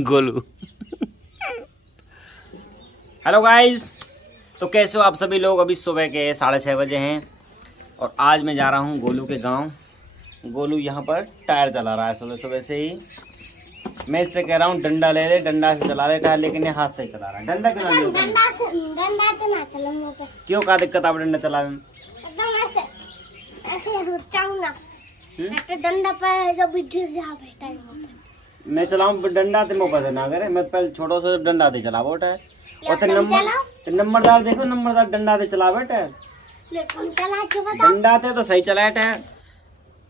Golu. Hello guys, तो कैसे हो आप सभी लोग। अभी सुबह के 6:30 बजे हैं और आज मैं जा रहा हूँ गोलू के गांव। गोलू यहाँ पर टायर चला रहा है सुबह सुबह से ही। मैं इससे कह रहा हूँ डंडा ले ले, डंडा से चला ले टायर, लेकिन ये हाथ से चला रहा है। डंडा क्यों नहीं होता? क्यों, क्या दिक्कत आप डंडा चला रहे? डंडा पे जब गिर जा बेटा मैं चलाऊं डंडा ते मोपा से ना करे। मैं पहले छोटो से डंडा दे चला बोटा है और ते नंबरदार देखो, नंबरदार डंडा दे चला बेटा। डंडा ते तो सही चलाए टायर।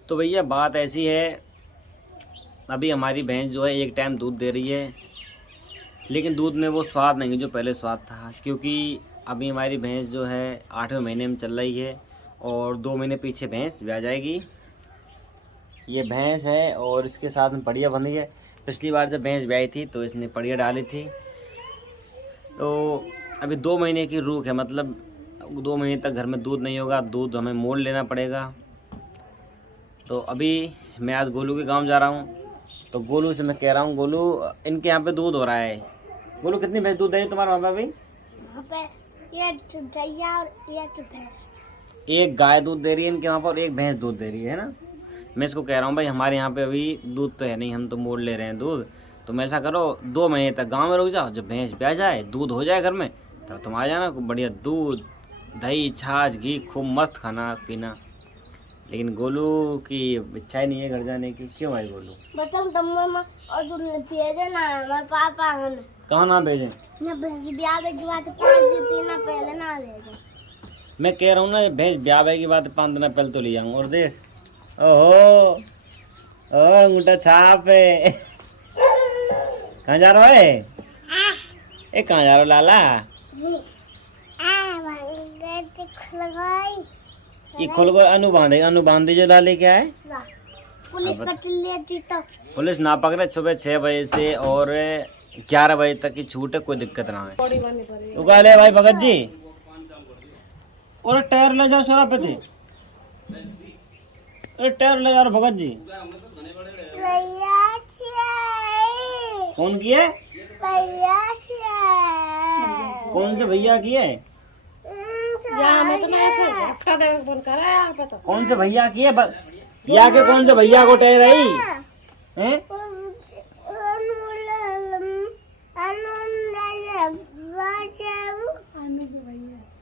तो भैया बात ऐसी है, अभी हमारी भैंस जो है एक टाइम दूध दे रही है, लेकिन दूध में वो स्वाद नहीं जो पहले स्वाद था, क्योंकि अभी हमारी भैंस जो है 8वें महीने में चल रही है और 2 महीने पीछे भैंस ब्याह जाएगी। ये भैंस है और इसके साथ में पड़िया बंधी है। पिछली बार जब भैंस ब्याही थी तो इसने पड़िया डाली थी। तो अभी 2 महीने की रूख है, मतलब 2 महीने तक घर में दूध नहीं होगा, दूध हमें मोल लेना पड़ेगा। तो अभी मैं आज गोलू के गांव जा रहा हूं, तो गोलू से मैं कह रहा हूं, गोलू इनके यहाँ पे दूध हो रहा है। गोलू कितनी भैंस दूध दे रही है तुम्हारे वहाँ पे अभी? एक गाय दूध दे रही है इनके वहाँ पर और एक भैंस दूध दे रही है ना। मैं इसको कह रहा हूँ भाई हमारे यहाँ पे अभी दूध तो है नहीं, हम तो मोल ले रहे हैं दूध। तो मैं ऐसा करो 2 महीने तक गांव में रुक जाओ, जब भैंस ब्याह जाए दूध हो जाए घर में तब तुम आ जाना। बढ़िया दूध दही छाछ घी खूब मस्त खाना पीना। लेकिन गोलू की इच्छा ही नहीं है घर जाने की। क्यों भाई गोलू? कहाँ ना भेजें? मैं कह रहा हूँ ना भैंस ब्याह की बात 5 दिन पहले तो ले जाऊँ। और देख ओहो अंगूठा छाप है। कहाँ जा रहा है? ए कहाँ जा रहा हो लाला? ये खोल कर अनु बांधे जो लाले क्या है? पुलिस पकड़ लेती तो। पुलिस ना पकड़े। सुबह 6 बजे से और 11 बजे तक की छूट है, कोई दिक्कत ना है। उगा ले भाई भगत जी, और टायर ले जाओ शराब पे थे। अरे टायर ले जा रहा भगत जी। कौन की है? कौन से भैया की है? कौन से भैया की है? या के कौन से भैया को टायर आई हैं?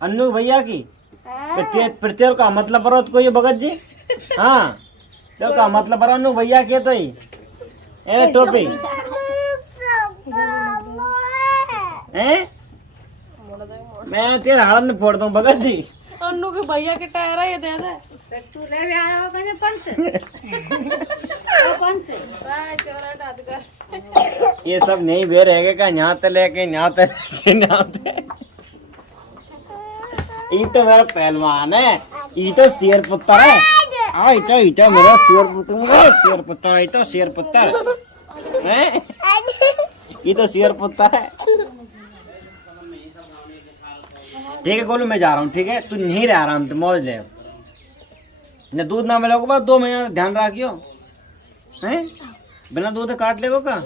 अन्नू भैया की। फिर तेरे का मतलब बरो कोई है भगत जी? हाँ तेरे का मतलब बरो अन्नू भैया की तो ही ए टोपी हैं? मैं तेरा हड़न फोड़ दूं भगत जी। अन्नू के भैया के टायर है, ये दे दे। तू ले भी आया हो कने पंच। ओ पंच राय चोरा डाद कर। ये सब नहीं बे रहेगा का यहाँ तक लेके यहाँ तक। ये तो मेरा पहलवान है, ये तो शेर पुत्र है। आ इतो मेरा शेर पुत्र, ये तो शेर पुत्र है। ये तो शेर पुत्र है। ठीक है गोलू मैं जा रहा हूँ, ठीक है? तू नहीं रह आराम से मौज ले। न दूध ना मिला बस 2 महीना ध्यान रखियो हैं। बिना दूध काट लेगो का?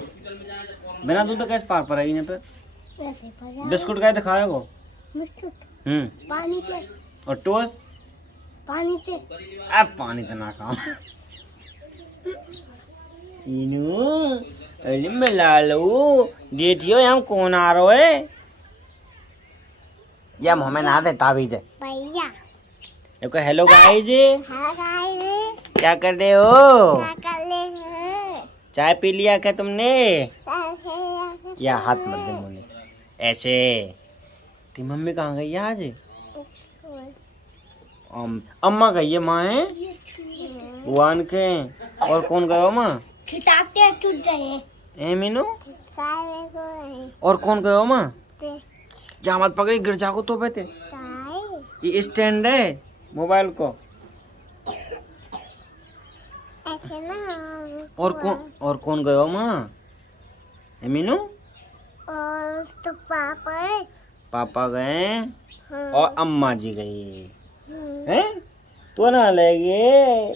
बिना दूध कैसे पार पर आई पे? बिस्कुट का दिखाएगो? पानी पे और टोस्ट पानी पे। अब पानी तो ना खाओ। इनू अरे मिला लो देखियो हम कौन आ रहा है। या मुँह में ना दे ताबीज है भैया। देखो हेलो गाइस जी, हाँ गाइस, क्या कर रहे हो? क्या कर रहे हैं? चाय पी लिया क्या तुमने? या हाथ मत दे मुझे ऐसे। तेरी मम्मी कहाँ गई है आज? अम्मा गई है, माँ है बुआन के। और कौन गया माँ? खिताबे टूट गए ए मीनू। सारे को और कौन गया माँ? क्या मत पकड़ी गिर जाओ तो पे थे। ये स्टैंड है मोबाइल को। ऐसे ना। और कौन गया माँ? मीनू। और तो पापा गए और अम्मा जी गई। हैं? तो ना लेगे,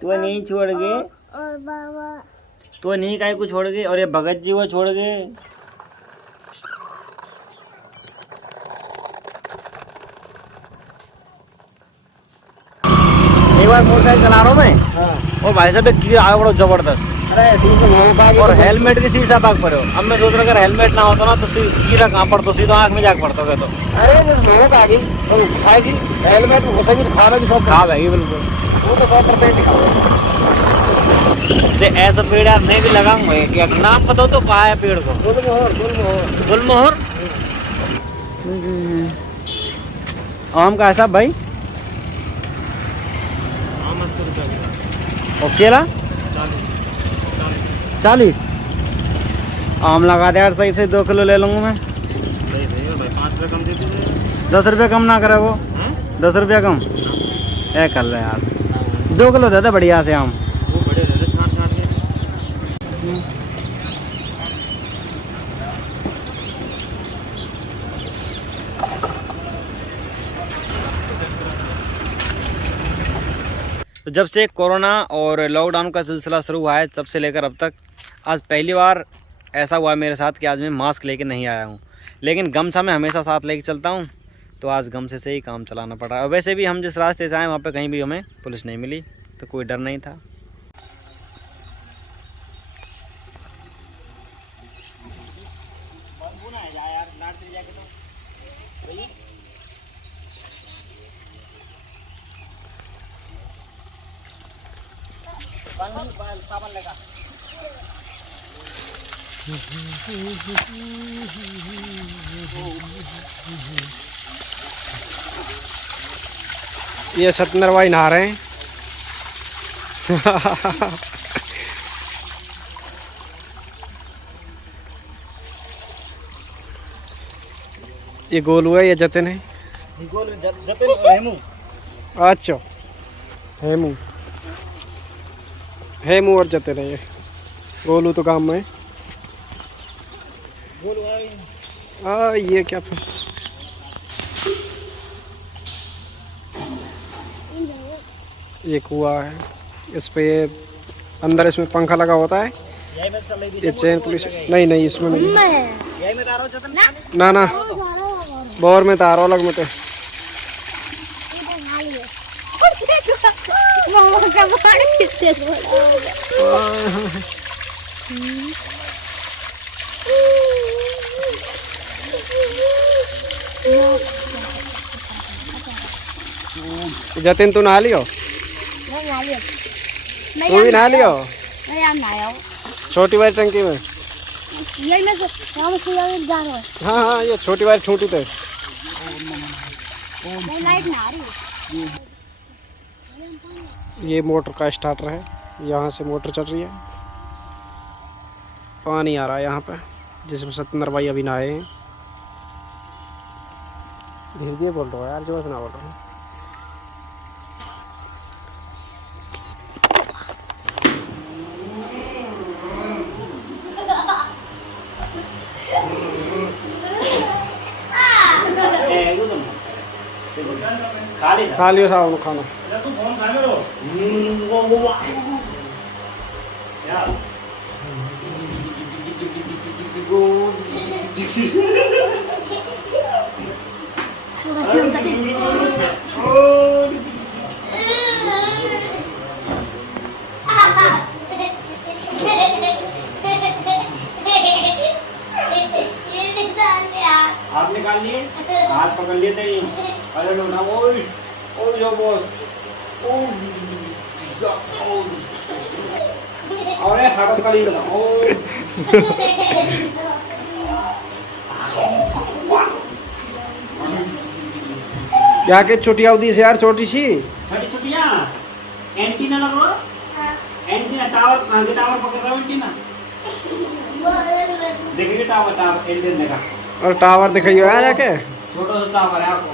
तो नहीं छोड़ गए, और बाबा तो नहीं काय को छोड़ गए, और ये भगत जी को छोड़ गए। एक बार मोटरसाइकिल चला रहा हूँ मैं, और भाई साहब एक कीड़ा आया बड़ा जबरदस्त, और हेलमेट की शीशा पाक पड़े। अब मैं सोच रहा अगर हेलमेट ना होता ना तो कीड़ा कहाँ पड़ता, सीधा आँख में जाके पड़ता तो। अरे जिस महक आ गई तो खाएगी, हेलमेट घुसेगी तो खाना भी 100%। खा भाई बिल्कुल, वो तो 100% खाओ। दे ऐसा पेड़ यार नहीं भी लगाऊंगा, क्या नाम पता हो तो कहा है पेड़ को? गुलमोहर, गुलमोहर। गुलमोहर। आम का है साहब भाई? और केला 40। आम लगा दे यार सही से, 2 किलो ले लूँगा मैं। 10 रुपये कम ना करे वो? 10 रुपया कम ए कर ले यार, 2 किलो दे दे बढ़िया से आम। तो जब से कोरोना और लॉकडाउन का सिलसिला शुरू हुआ है, तब से लेकर अब तक आज पहली बार ऐसा हुआ मेरे साथ कि आज मैं मास्क लेके नहीं आया हूँ। लेकिन गमछा मैं हमेशा साथ लेके चलता हूँ, तो आज गमछे से ही काम चलाना पड़ रहा है। और वैसे भी हम जिस रास्ते से आए वहाँ पे कहीं भी हमें पुलिस नहीं मिली, तो कोई डर नहीं था। ये सत्यनारायण भाई नहा रहे हैं। ये गोलू है, ये जतिन है। अच्छा, हेमू, हेमू और जतिन है। ये गोलू तो काम में। ये क्या फिर? ये कुआं है, इस पे अंदर इसमें पंखा लगा होता है। ये चेन पुलिस नहीं इसमें नहीं। ना बोर में तारो अलग में। तो जतिन तू नहा लियो? तू भी नहा लियो? छोटी वाली टंकी में। हाँ, ये छोटी वाली छूटी तो। ये मोटर का स्टार्टर है, यहाँ से मोटर चल रही है। पानी आ रहा है यहाँ पे, जिसमें सत्यनारायण भाई अभी नहाए हैं। धीरे धीरे बोल रहा हूँ यार, जोर से ना बोल रहा हूँ। खा लियो साहब खाना। हाथ निकाल लिए, हाथ पकड़ लिए थे। अरे लोटा ओए ओए जो बॉस अरे हाथ का लीड ओ क्या के छुट्टियां होती है यार, छोटी सी छोटी छुट्टियां। एंटीना लगवा, एंटीना टावर, टावर पकड़ रहा हूं। एंटीना देखिए, टावर एंटीना का और टावर दिखाइयो यार जाके। छोटा सा टावर है आपको।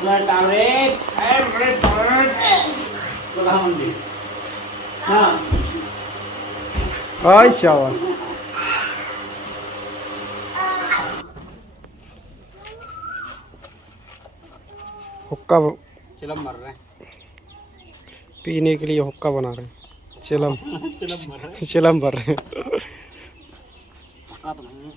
अगर टावर है बड़े टावर तो कहां मंदिर। हां अच्छा हुक्का चिलम मर रहे हैं। पीने के लिए हुक्का बना रहे हैं। चिलम चिलम भर रहे हैं। हुक्का तो नहीं है।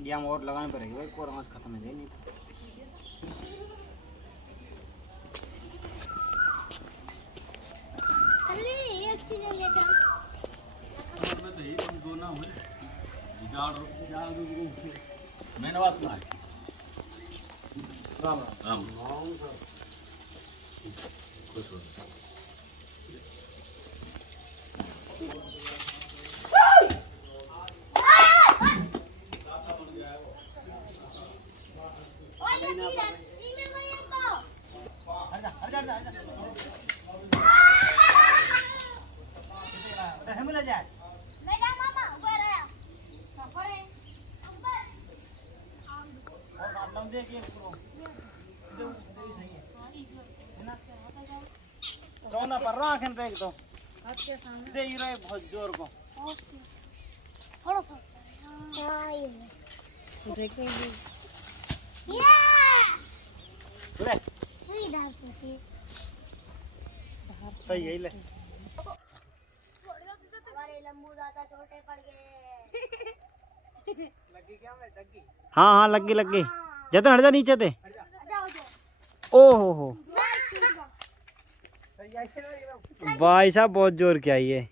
ये हम और लगाने पड़ेगी भाई, कोर आवाज खत्म है नहीं तो। ये अच्छी जगह था। मैंने आवाज सुना है। राम राम चौना पर रहा आखिर देख तो दे ही रहे बहुत जोर को। थोड़ा सा हाँ ये ले वही डाल सकती है। सही है ले। हमारे लंबू दादा छोटे पड़ गए। लगी क्या मैं लगी? हाँ हाँ लग गई जतन हट जा नीचे थे। ओ हो भाई साहब बहुत जोर क्या ये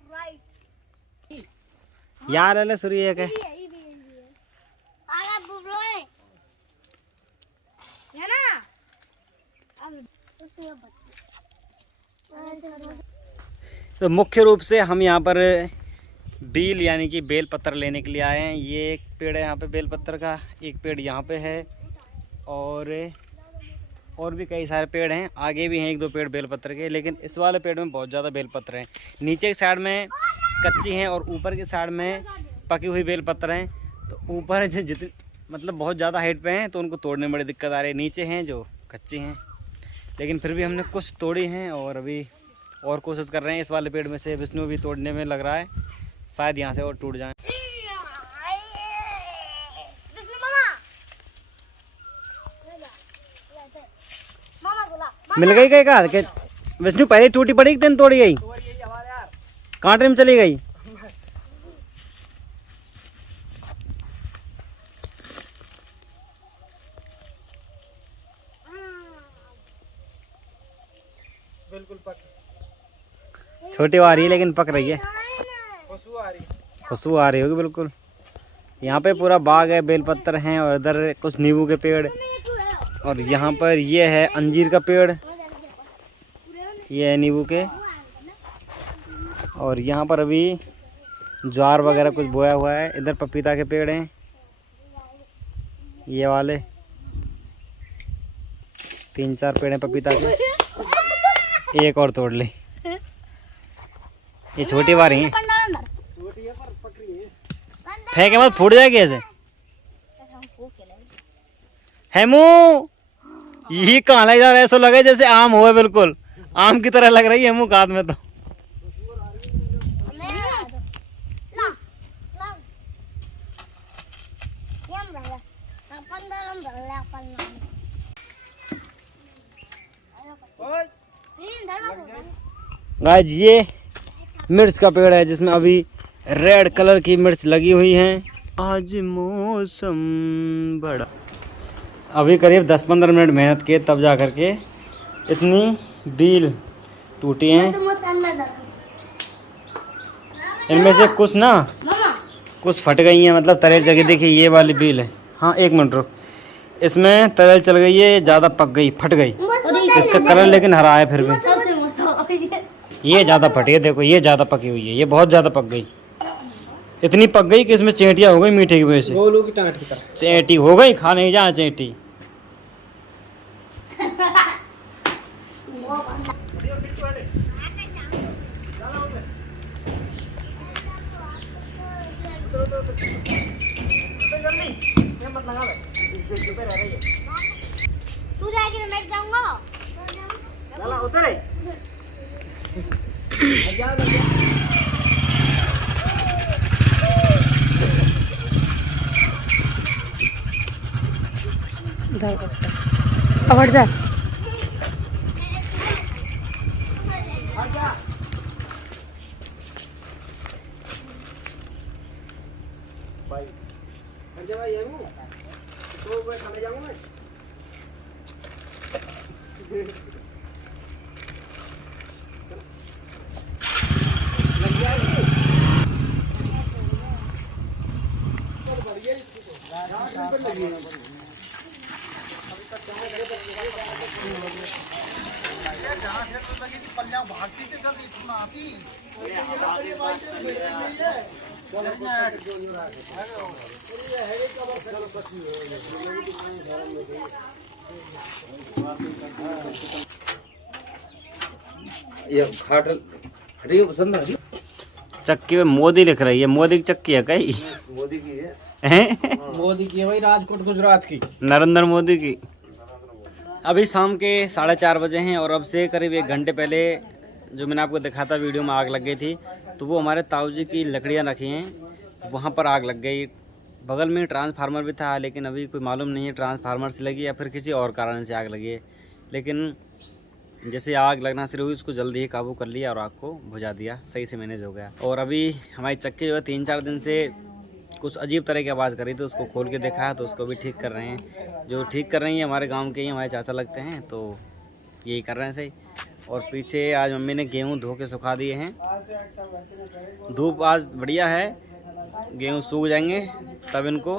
यार अले सूर्य के तो मुख्य रूप से हम यहाँ पर बील यानी कि बेल पत्र लेने के लिए आए हैं। ये एक पेड़ है यहाँ पे बेल पत्र का, एक पेड़ यहाँ पे है और भी कई सारे पेड़ हैं। आगे भी हैं एक दो पेड़ बेल पत्र के, लेकिन इस वाले पेड़ में बहुत ज़्यादा बेल पत्र हैं। नीचे की साइड में कच्ची हैं और ऊपर की साइड में पकी हुई बेल पत्र हैं। तो ऊपर जितनी मतलब बहुत ज़्यादा हाइट पे हैं तो उनको तोड़ने में बड़ी दिक्कत आ रही है। नीचे हैं जो कच्ची हैं, लेकिन फिर भी हमने कुछ तोड़ी हैं और अभी और कोशिश कर रहे हैं। इस वाले पेड़ में से विष्णु भी तोड़ने में लग रहा है, शायद यहाँ से और टूट जाए। मिल गई कहीं कहा विष्णु? पहले टूटी पड़ी दिन तोड़ी गई, कांटे में चली गई। बिल्कुल पक छोटी आ रही है लेकिन पक रही है, खुशबू आ रही है। खुशबू आ रही होगी बिल्कुल। यहाँ पे पूरा बाग है, बेलपत्र हैं और इधर कुछ नींबू के पेड़ और यहाँ पर ये है अंजीर का पेड़, ये है नींबू के। और यहाँ पर अभी ज्वार वगैरह कुछ बोया हुआ है। इधर पपीता के पेड़ हैं ये वाले, 3-4 पेड़ हैं पपीता के। एक और तोड़ ले, ये छोटी वाली हैं, फेंके बाद फूट जाएगी ऐसे। हेमू ये कहाँ लग जा रहा है? ऐसा लगे जैसे आम हुआ, बिल्कुल आम की तरह लग रही है हेमू काद में। तो गाइस ये मिर्च का पेड़ है जिसमें अभी रेड कलर की मिर्च लगी हुई है। आज मौसम बड़ा, अभी करीब 10-15 मिनट मेहनत किए तब जा कर के इतनी बील टूटी हैं। इनमें से कुछ ना कुछ फट गई हैं, मतलब तरेल जगह। देखिए ये वाली बील है, हाँ 1 मिनट रुक, इसमें तरेल चल गई है, ज़्यादा पक गई, फट गई। इसका कलर लेकिन हरा है फिर भी। ये ज़्यादा फटी है, देखो ये ज़्यादा पकी हुई है, ये बहुत ज़्यादा पक गई। इतनी पक गई कि इसमें चेंटियाँ हो गई मीठे की वजह से। गोलू की टाँट की तरह चेंटी हो गई, खा नहीं जा चेंटी। तू जाएगी मैं जाऊंगा। चला उधर है। जाओ अब हट जा। ये खाट हटी पसंद है। चक्की में मोदी लिख रही है, मोदी की चक्की है कहीं? मोदी की है। हैं? मोदी की है भाई, राजकोट गुजरात की, नरेंद्र मोदी की। अभी शाम के 4:30 बजे हैं और अब से करीब 1 घंटे पहले जो मैंने आपको दिखा था वीडियो में आग लग गई थी, तो वो हमारे ताऊ जी की लकड़ियाँ रखी हैं, वहाँ पर आग लग गई। बगल में ट्रांसफार्मर भी था, लेकिन अभी कोई मालूम नहीं है ट्रांसफार्मर से लगी या फिर किसी और कारण से आग लगी है। लेकिन जैसे आग लगना शुरू हुई उसको जल्दी ही काबू कर लिया और आग को बुझा दिया, सही से मैनेज हो गया। और अभी हमारी चक्की जो है 3-4 दिन से कुछ अजीब तरह की आवाज़ कर रही थी, उसको खोल के देखा है तो उसको भी ठीक कर रहे हैं। जो ठीक कर रही हैं हमारे गांव के ही हमारे चाचा लगते हैं, तो यही कर रहे हैं सही। और पीछे आज मम्मी ने गेहूं धो के सुखा दिए हैं। धूप आज बढ़िया है, गेहूं सूख जाएंगे तब इनको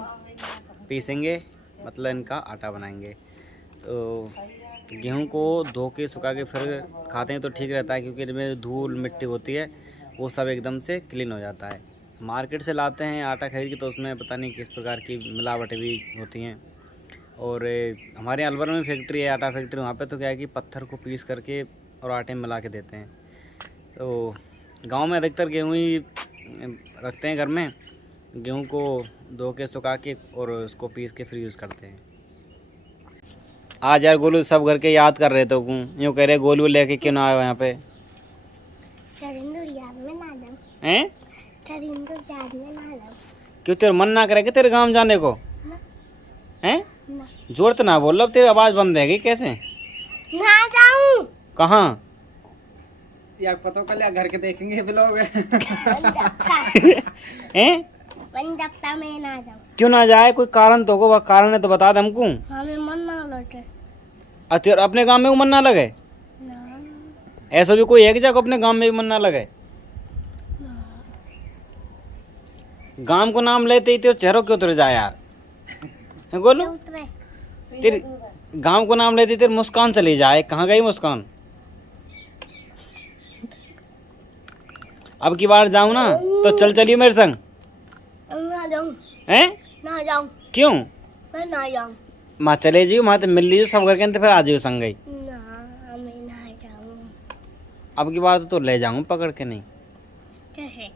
पीसेंगे, मतलब इनका आटा बनाएंगे। तो गेहूं को धो के सुखा के फिर खाते हैं तो ठीक रहता है, क्योंकि इनमें धूल मिट्टी होती है वो सब एकदम से क्लीन हो जाता है। मार्केट से लाते हैं आटा खरीद के तो उसमें पता नहीं किस प्रकार की मिलावटें भी होती हैं। और हमारे यहाँ अलवर में फैक्ट्री है, आटा फैक्ट्री, वहाँ पे तो क्या है कि पत्थर को पीस करके और आटे में मिला के देते हैं। तो गांव में अधिकतर गेहूँ ही रखते हैं घर में, गेहूँ को धो के सुखा के और उसको पीस के फिर यूज़ करते हैं। आज यार गोलू सब घर के याद कर रहे थे, यूँ कह रहे गोलू लेके क्यों ना आए यहाँ पे? हैं? क्यों तेरा मन ना करे कि तेरे गांव जाने को? हैं? जोर तो ना बोल लो, तेरी आवाज बंद है कैसे? ना जाऊं। कहाँ? यार पता कल या घर के देखेंगे ब्लॉग हैं? पंजाब में ना जाऊं। क्यों ना जाए? कोई कारण तो होगा, कारण है तो बता दे हमको। हमें मन ना लगे तेरे अपने गांव में वो मन ना लगे? ना। ऐसा भी कोई है कि जाको अपने गांव में भी मन ना लगे? गांव को नाम लेते ही तेरे चेहरों क्यों उतर जाए यार? बोलो, तेरे गांव को नाम लेते ही तेरी मुस्कान चली जाए, कहाँ गई मुस्कान? अब की बार जाऊं ना तो चल चलिए मेरे संग। ना जाऊं। हैं? ना जाऊं। क्यों? मैं ना जाऊं। माँ चले जाइयो, वहाँ तो मिल लीजिए सब करके फिर आ जाइयो संग गई। ना मैं ना जाऊं। अब की बार तो ले जाऊंगा पकड़ के, नहीं कैसे?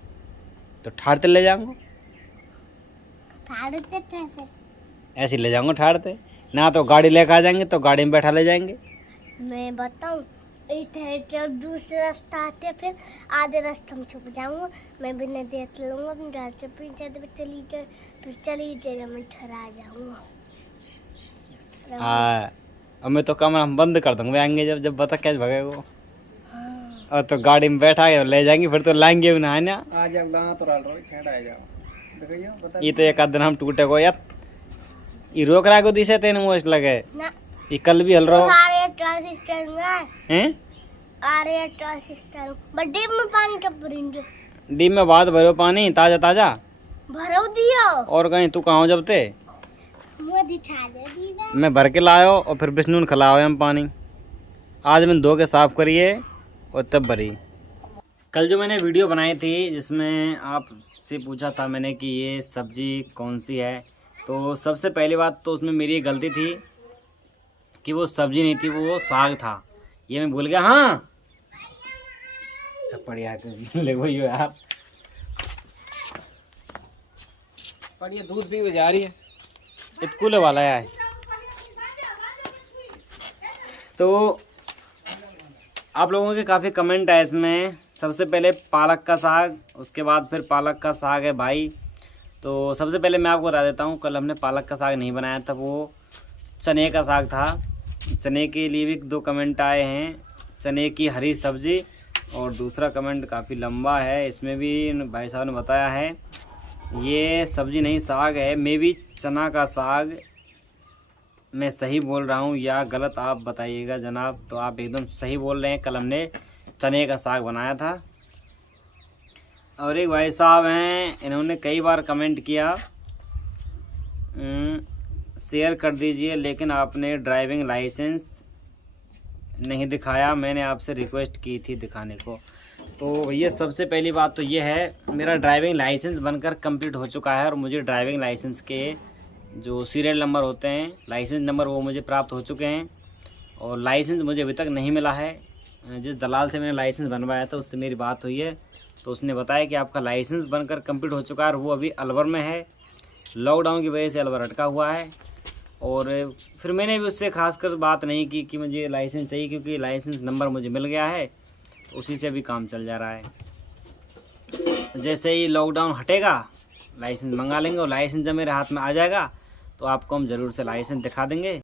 तो ठाड़ते ले जाऊंगा, ठाड़ते कैसे? ऐसे ले जाऊंगा ठाड़ते, ना तो गाड़ी लेकर आ जाएंगे तो गाड़ी में बैठा ले जाएंगे। मैं बताऊं, जब दूसरा रास्ता आते फिर आधे रास्ते में छुप जाऊंगा, मैं बिना देख लूंगा, अपने घर से पीछे चली जाए, फिर चली जाएगा, मैं ठहरा जाऊंगा। हाँ, अब मैं तो कमरा हम बंद कर दूंगा, आएंगे जब जब बता कैसे भगे वो। और तो गाड़ी में बैठा के ले जाएंगे, फिर तो लाएंगे भी ना, है ना? आज दाना तो डाल रहा हूँ, छेड़ आ जाओ देखियो बता। ये तो एक आध दिन हम टूटे को यार, ये रोक रहा को दिशा तेने वो लगे ना ये कल भी हल रहा आरे ट्रांसिस्टर में हैं? आरे ट्रांसिस्टर बड्डी में पानी कब भरेंगे? डी में बात भरो पानी ताजा ताजा भरो दियो। और कहीं तू कहाँ हो जब ते? मुझे दिखा दे दी ना। मैं भर के लायो और फिर विष्णु ने खिलाओ हम पानी। आज मैंने धो के साफ करिए और तब भरी। कल जो मैंने वीडियो बनाई थी जिसमें आपसे पूछा था मैंने कि ये सब्जी कौन सी है, तो सबसे पहली बात तो उसमें मेरी गलती थी कि वो सब्जी नहीं थी, वो साग था, ये मैं भूल गया। हाँ बढ़िया ले वही हो यार। पर ये दूध भी जा रही है, इतकूले वाला है। तो आप लोगों के काफ़ी कमेंट है इसमें। सबसे पहले पालक का साग, उसके बाद फिर पालक का साग है भाई। तो सबसे पहले मैं आपको बता देता हूँ, कल हमने पालक का साग नहीं बनाया था, वो चने का साग था। चने के लिए भी 2 कमेंट आए हैं, चने की हरी सब्ज़ी, और दूसरा कमेंट काफ़ी लंबा है, इसमें भी भाई साहब ने बताया है ये सब्ज़ी नहीं साग है। मे भी चना का साग, मैं सही बोल रहा हूँ या गलत आप बताइएगा जनाब। तो आप एकदम सही बोल रहे हैं, कल हमने चने का साग बनाया था। और एक भाई साहब हैं, इन्होंने कई बार कमेंट किया शेयर कर दीजिए, लेकिन आपने ड्राइविंग लाइसेंस नहीं दिखाया। मैंने आपसे रिक्वेस्ट की थी दिखाने को। तो भैया सबसे पहली बात तो ये है, मेरा ड्राइविंग लाइसेंस बनकर कंप्लीट हो चुका है और मुझे ड्राइविंग लाइसेंस के जो सीरियल नंबर होते हैं, लाइसेंस नंबर, वो मुझे प्राप्त हो चुके हैं। और लाइसेंस मुझे अभी तक नहीं मिला है। जिस दलाल से मैंने लाइसेंस बनवाया था उससे मेरी बात हुई है, तो उसने बताया कि आपका लाइसेंस बनकर कंप्लीट हो चुका है और वो अभी अलवर में है। लॉकडाउन की वजह से अलवर अटका हुआ है। और फिर मैंने भी उससे खासकर बात नहीं की कि मुझे लाइसेंस चाहिए, क्योंकि लाइसेंस नंबर मुझे मिल गया है, तो उसी से भी काम चल जा रहा है। जैसे ही लॉकडाउन हटेगा लाइसेंस मंगा लेंगे, और लाइसेंस जब मेरे हाथ में आ जाएगा तो आपको हम ज़रूर से लाइसेंस दिखा देंगे।